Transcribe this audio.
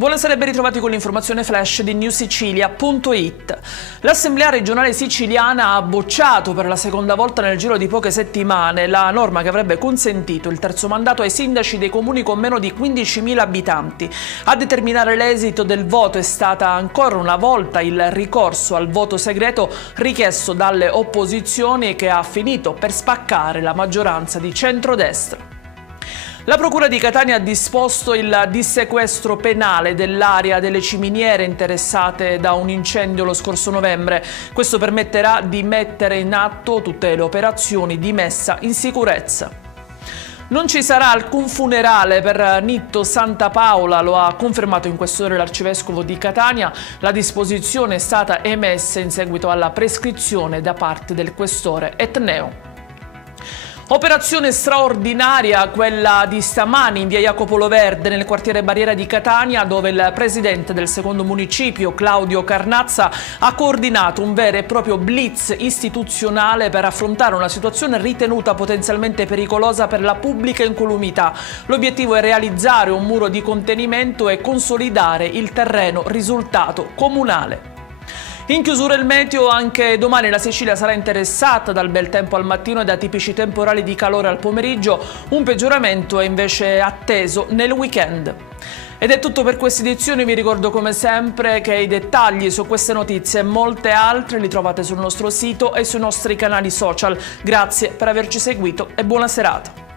Buonasera e ben ritrovati con l'informazione flash di newsicilia.it. L'Assemblea regionale siciliana ha bocciato per la seconda volta nel giro di poche settimane la norma che avrebbe consentito il terzo mandato ai sindaci dei comuni con meno di 15.000 abitanti. A determinare l'esito del voto è stata ancora una volta il ricorso al voto segreto richiesto dalle opposizioni, che ha finito per spaccare la maggioranza di centrodestra. La Procura di Catania ha disposto il dissequestro penale dell'area delle ciminiere interessate da un incendio lo scorso novembre. Questo permetterà di mettere in atto tutte le operazioni di messa in sicurezza. Non ci sarà alcun funerale per Nitto Santapaola, lo ha confermato in queste ore l'arcivescovo di Catania. La disposizione è stata emessa in seguito alla prescrizione da parte del questore etneo. Operazione straordinaria quella di stamani in via Jacopo Loverde nel quartiere Barriera di Catania, dove il presidente del secondo municipio, Claudio Carnazza, ha coordinato un vero e proprio blitz istituzionale per affrontare una situazione ritenuta potenzialmente pericolosa per la pubblica incolumità. L'obiettivo è realizzare un muro di contenimento e consolidare il terreno risultato comunale. In chiusura il meteo, anche domani la Sicilia sarà interessata dal bel tempo al mattino e da tipici temporali di calore al pomeriggio. Un peggioramento è invece atteso nel weekend. Ed è tutto per questa edizione. Vi ricordo come sempre che i dettagli su queste notizie e molte altre li trovate sul nostro sito e sui nostri canali social. Grazie per averci seguito e buona serata.